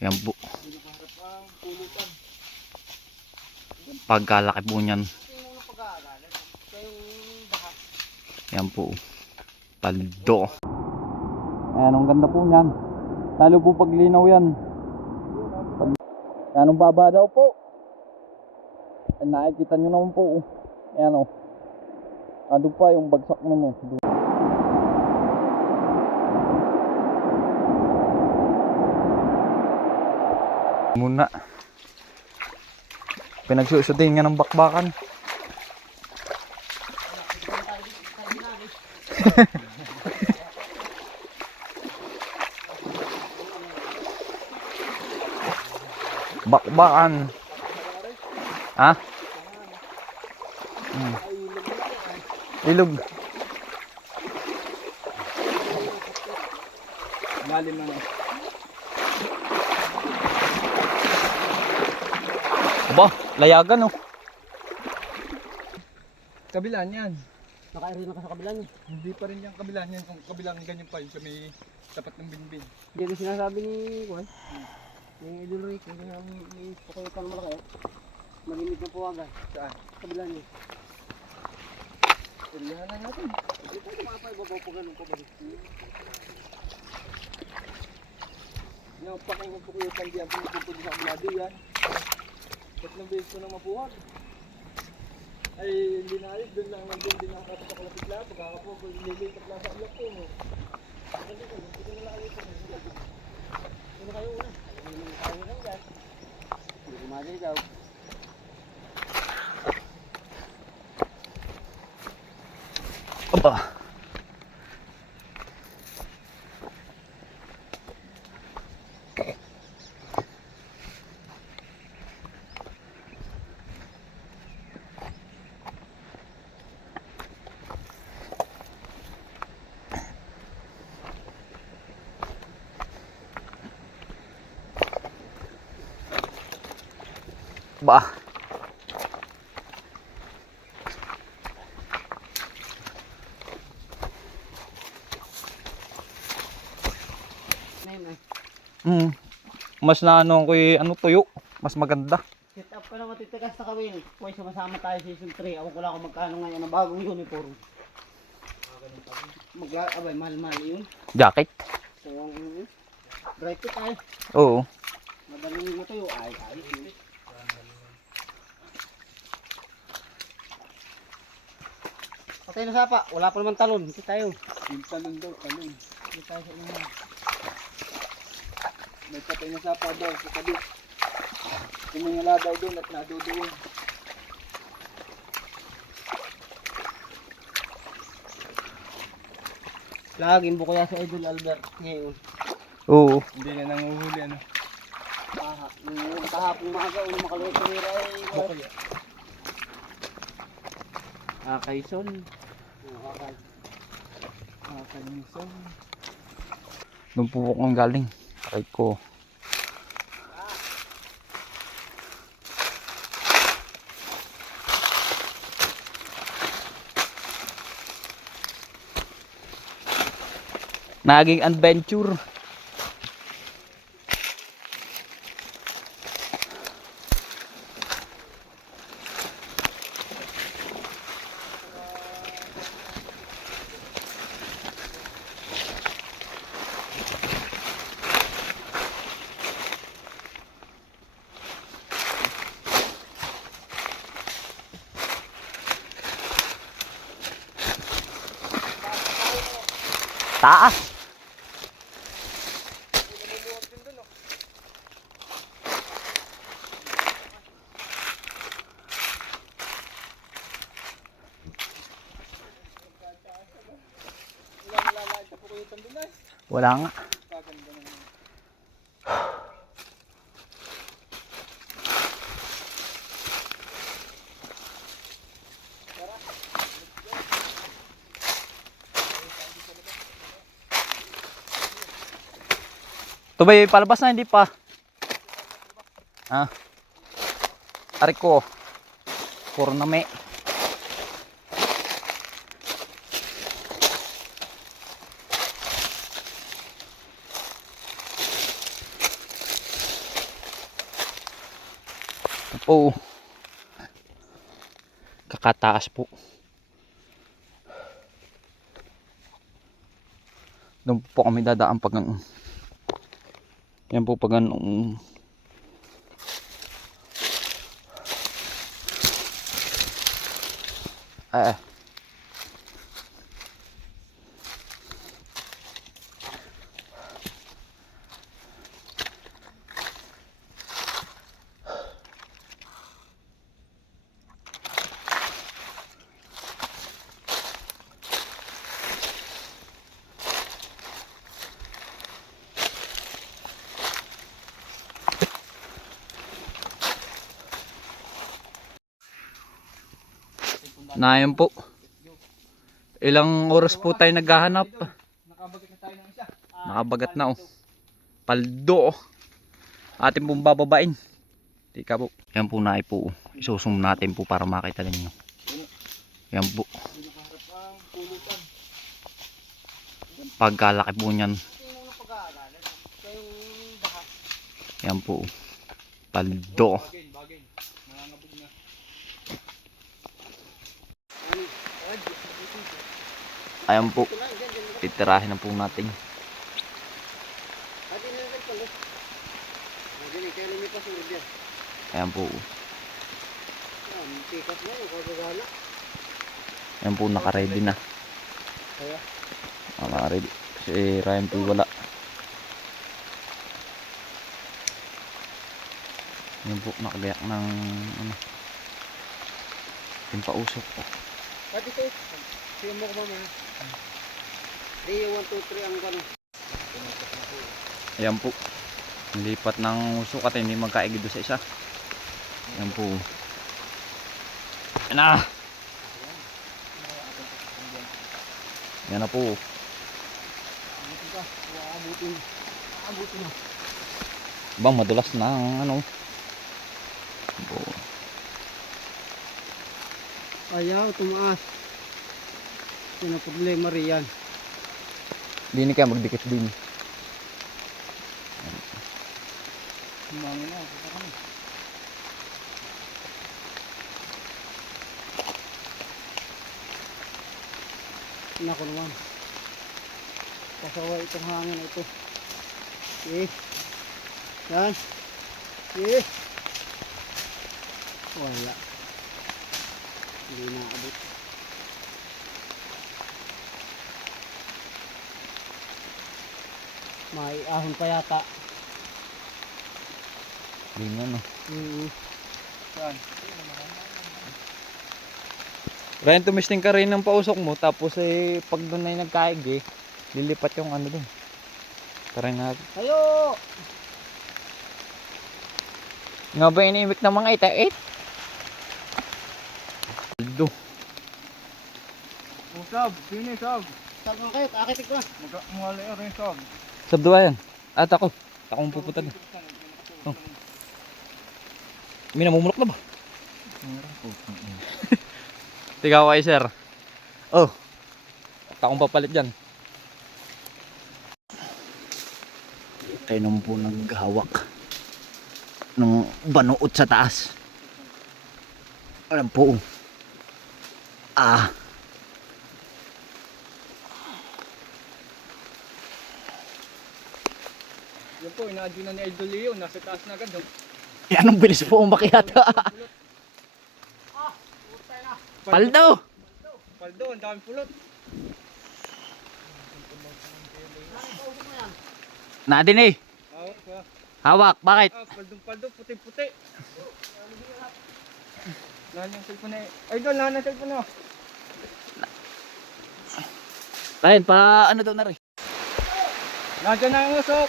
Yan po. Pagkalaki po niyan. Yan po. Paldo. Ayan, ang ganda po niyan. Lalo po paglinaw yan. Ayan, ang baba daw po. Ayan, nakikita nyo naman po. Ayan o. Ano pa yung bagsak mo mo. Muna. Pinagsusutin nga ng bakbakan. Bakbakan. Ha? Ilog. Lalim na. Aba, layagan oh. Kabilaan yan. Nakairi na ka sa kabilang. Hindi pa rin yung kabilaan yan. Kung kabilang ganyan pa yung sa may tapat ng binbin. Hindi rin sinasabi ni Juan. Ni Idol Rick, hindi namin ipakayutan malaki. Malimit na po agad. Saan? Kabilang niya. Ilihan na natin. Hindi po kumapay, babaw po ganun po balik. Yung pakinggan po kayo tandiyan po pupunta sa kabilado yan. Tatlong beses ko na mapuhag. Ay hindi na ayos, doon lang nandun din ang kapit ako lapit lang. Pagkakapo, nilipat lang sa ulap ko. Hindi ko na lang ayos. Ano kayo una? Hindi kayo lang dyan. Hindi kumadali daw. Aba. Ba. Mas na ano ko ano tuyo, mas maganda. Set up ka na matitigas na kawin. Kung sumasama tayo sa season 3, ako ko lang kung magkano ngayon ang bagong uniform. Abay, mahal-mahal yun. Jacket. So, bright ko tayo. Oo. Madaling matuyo. Ay. Patay na sapa. Wala pa naman talon. Hindi tayo. Yung talon daw, talon. Hindi tayo sa inyo. May patay na sapa daw sa tabi. Tumingala daw doon at naduduwin. Laging buko ya sa Idol Albert ngayon. Oo. Hindi na nanguhuli ano. Yung kahapon maaga, unang makaluto sa mira ay Bukoy. Kayson. Kalmison. Doon po akong galing. Ay ko. Naging adventure. Taas. Wala nga. Ito ba yung palabas na hindi pa? Ah. Ari ko. Puro na may. Oo. Kakataas po. Doon po kami dadaan pag ano. Yan po pag ano. Ah. Na yun po. Ilang oras po tayo naghahanap. Nakabagat na tayo ng isa. Nakabagat na oh. Paldo oh. Atin pong bababain. Tika po. Yan po na po. Isusum natin po para makita ninyo. Yan po. Nakaharap ang pulutan. Pagkalaki po niyan. Yan po. Paldo. Bagay. Nangangabog na. Ayan po. Titirahin na po natin. Ayan po. Ayan po naka-ready na. Naka-ready. Kasi Ryan po wala. Ayan po nakagayak ng ano. Yung pausok po. Pati ito. Siya mo ko mamaya. Rio 1, 2, 3 ang gano'n. Ayan po. Lipat ng usok at hindi magkaigid sa isa. Ayan po. Ayan na. Ayan na po. Aabutin na. Bang madulas na ang ano. Po. Ayaw, tumaas. Yan ang problema riyan. Di ni kaya magdikit din. Humangin na. Kami. Nako naman. Kasawa itong hangin na ito. Yan. Wala. Hindi na abot. May ahon pa yata. Di na no. Saan? Ryan, tumisting ka rin ng pausok mo. Tapos pag doon na yung nagkaig lilipat yung ano doon. Tara natin. Ayo! Nga ba inimik ng mga ita-8? Paldo. Sab, sino sab? Saan mo kayo? Akitik ko. Mawala yun rin sab. Sabdo yan. At ako. Akong pupunta doon. Oh. May namumulok na ba? Tiga ko kay sir. Oh. At akong papalit dyan. Tayo naman po naghawak ng banuot sa taas. Alam po. Yan po, inaadyo na ni Idol Leo. Nasa taas na agad. Yan ang bilis po umakyat. Paldo! Paldo, ang daming pulot. Nadin Hawak pa. Hawak, bakit? Paldo, puti-puti. Lahan yung cellphone na Idol, lahan ang cellphone na. Ryan, pa ano daw na rin? Nandiyan na ang usok.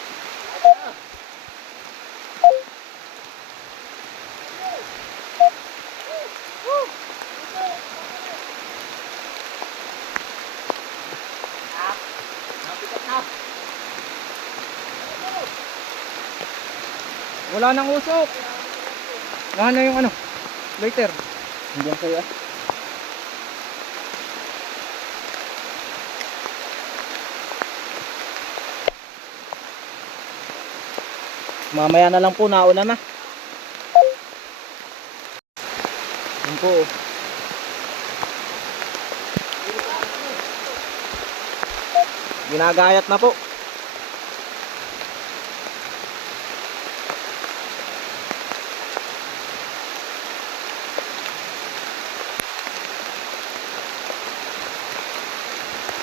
Wala nang usok. Lahan na yung ano, later. Hindi kaya. Mamaya na lang po, nauna na. po. Ginagayat na po.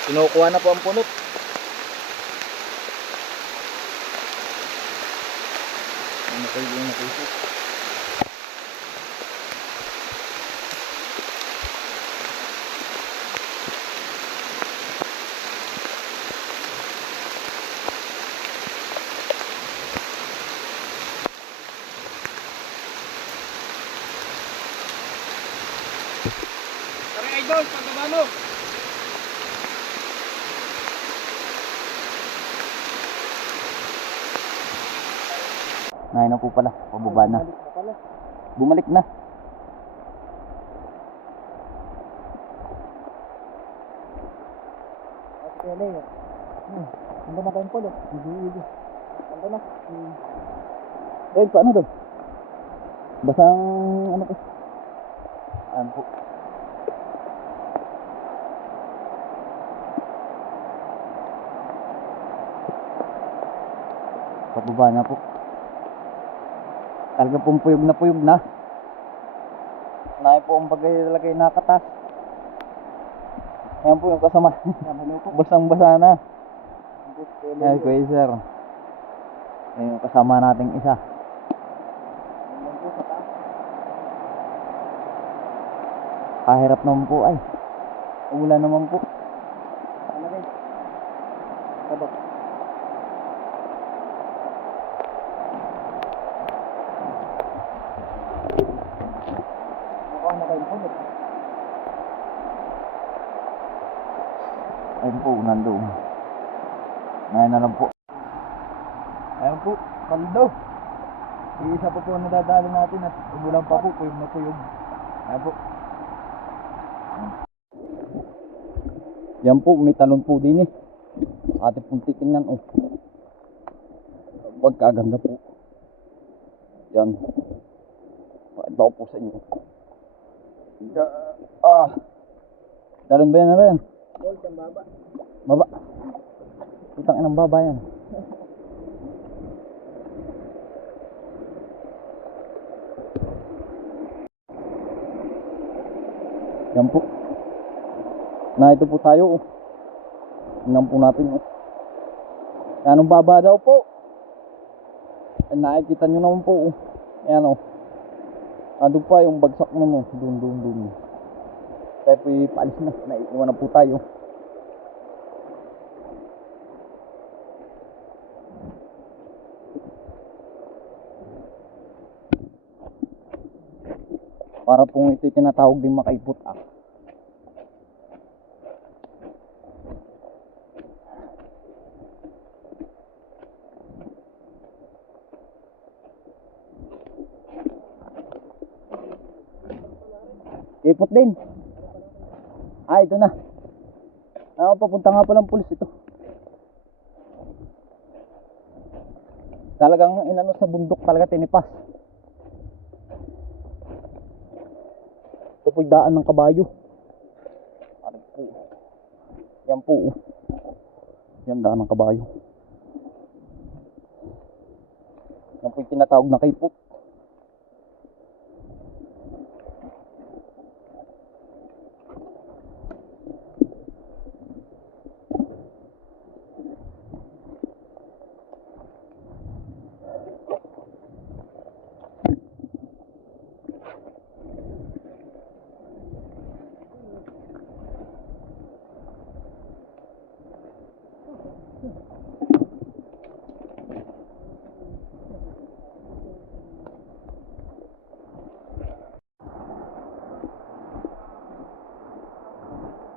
Kinukuha na po ang punot. Ano kayo? Tara idol, pagbaba mo. Ngayon na po pala, pababa na. Bumalik na. Kaya na yun. Hindi na tayong pulot. Hindi. Ano na? Eh, paano doon? Basang ano po? Ano po? Pababa na po. Talaga pong puyog na. Naay po ang bagay nakatas. Ayan po yung kasama. Basang-basa na. Ay, kuya sir. Ayan yung kasama nating isa. Kahirap naman po ay. Ulan naman po. Ano rin? Kabak. Mukhang na tayong pulot. Ayun po, nandoon. Ngayon na lang po. Ayun po, paldo. Iisa pa po ang nadadali natin at umulan pa po, puyog na puyog. Ayun po. Yan po, may talon po din eh. Ate pong titingnan oh. Huwag kaganda po. Yan. Pakita ko po sa inyo. Talon ba yan na rin? Gold ang baba. Baba. Putang inang baba yan. Yan po. Na ito po tayo. Tingnan po natin. Anong baba daw po? Nakikita nyo naman po. Ayan o. Ando pa yung bagsak na mo. Doon. Tayo po ipaalis na. Naiiwan na po tayo. Para pong ito tinatawag din makaipot ah. Ipot din. Ah, ito na. Papunta nga palang pulis ito. Talagang inano sa bundok talaga tinipas. Ito po'y daan ng kabayo. Ano po? Yan po. Yan daan ng kabayo. Yan po'y tinatawag na kaipot.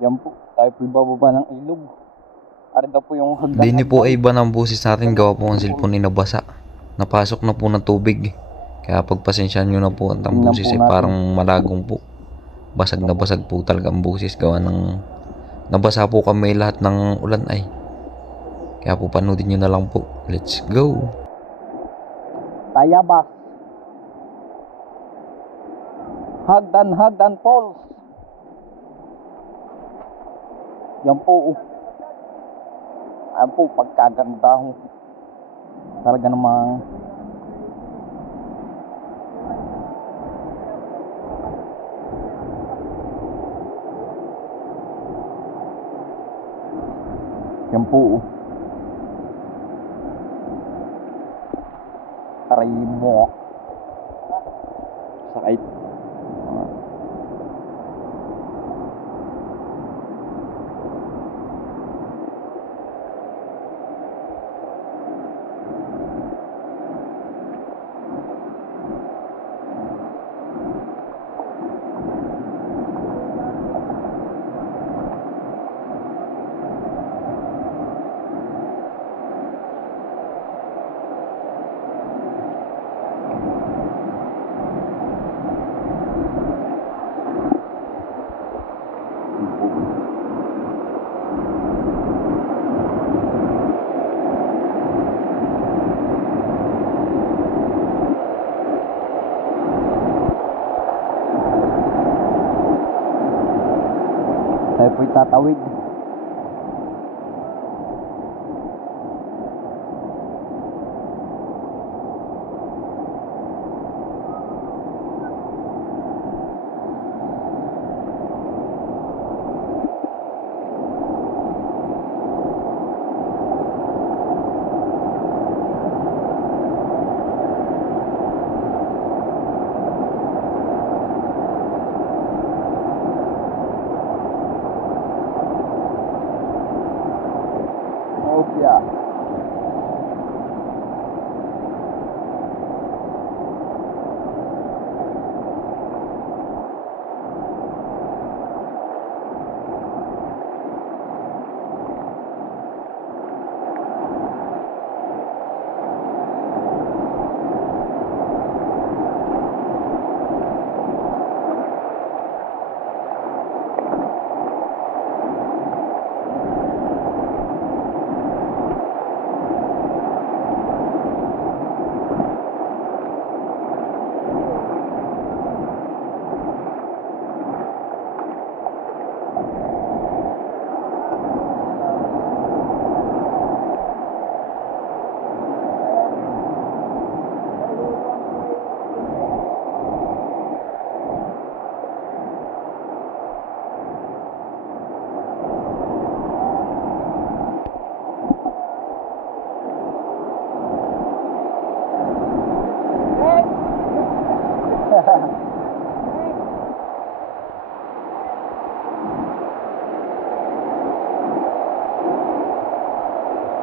Yan po, tayo po ibababa ng ilog. Arin daw po yung hagdan. Dini po ay iba ng busis natin, gawa po ang cellphone ni nabasa. Napasok na po ng tubig. Kaya pagpasensyahan nyo na po at ang busis ay parang malagong po. Basag na basag po talaga ang busis, gawa ng nabasa po kami lahat ng ulan ay. Kaya po panoodin nyo na lang po. Let's go! Tayabas. Hagdan Falls. Yan po. Ayan po, pagkaganda ho. Talaga namang yan po. Taray mo. Sakay. Tayo po'y tatawid. Opya.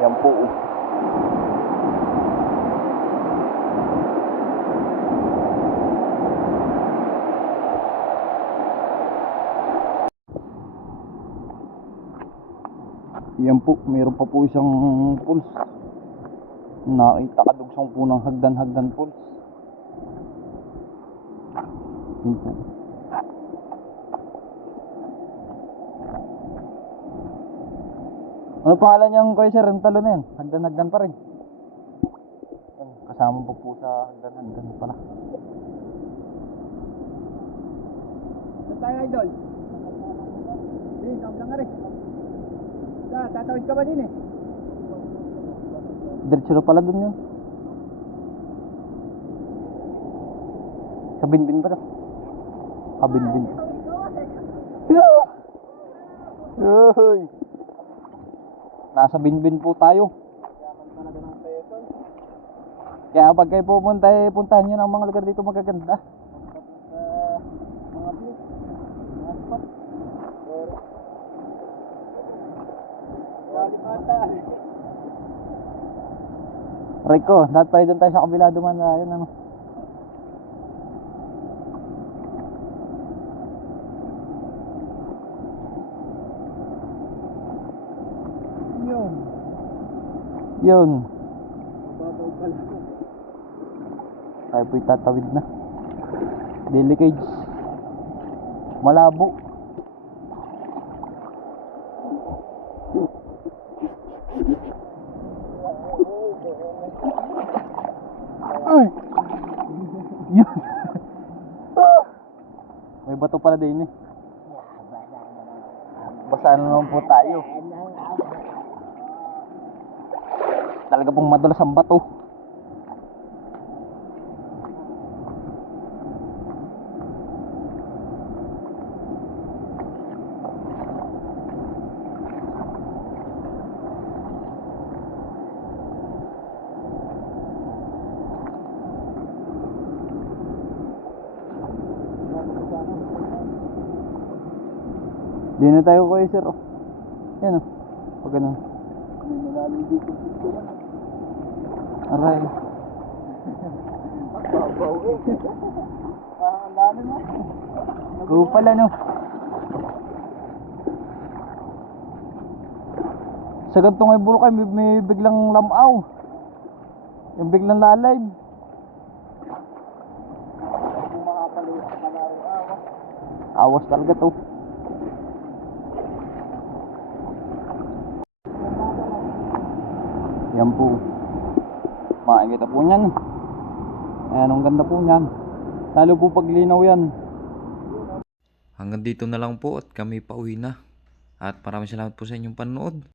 Yan po. Yan po, mayroon pa po isang pulse. Nakita kadugsong po ng hagdan pulse. Yan po. Ano pangalan niyang kuya sir? Yung talo na yan? Hagdan pa rin. Yan, kasama po sa hagdan pala. Saan tayo idol? Hindi, saan lang nga rin. Tatawid ka ba din eh? Diretso na pala dun yun. Sa Binbin ba ito? Binbin. Yoy! Nasa Binbin po tayo. Kaya pag kayo pumunta, puntahan nyo ng mga lugar dito magaganda. Mga view, mga spot. Grabe pata. Rico, dapat pa doon tayo sa kabila duman na yun ano. Yun. Mababaw pala. Tayo po'y tatawid na. Delicage. Malabo. Ay! Yun. May bato pala din eh. Basa na naman po tayo. Talaga pong madulas ang bato. Di na tayo kayo sir oh. Yan oh. Pag ganun. May nalalibig yung gusto ka na. Aray. Babaw eh. Parang ang dami mo. Go pala no. Sa gantong ay burukay may biglang lamaw. Yung biglang lalive. Kung makapaliw awas talaga to. Yan po. Makikita po niyan. Ayan, ang ganda po niyan. Lalo po paglinaw yan. Hanggang dito na lang po at kami pauwi na. At maraming salamat po sa inyong panonood.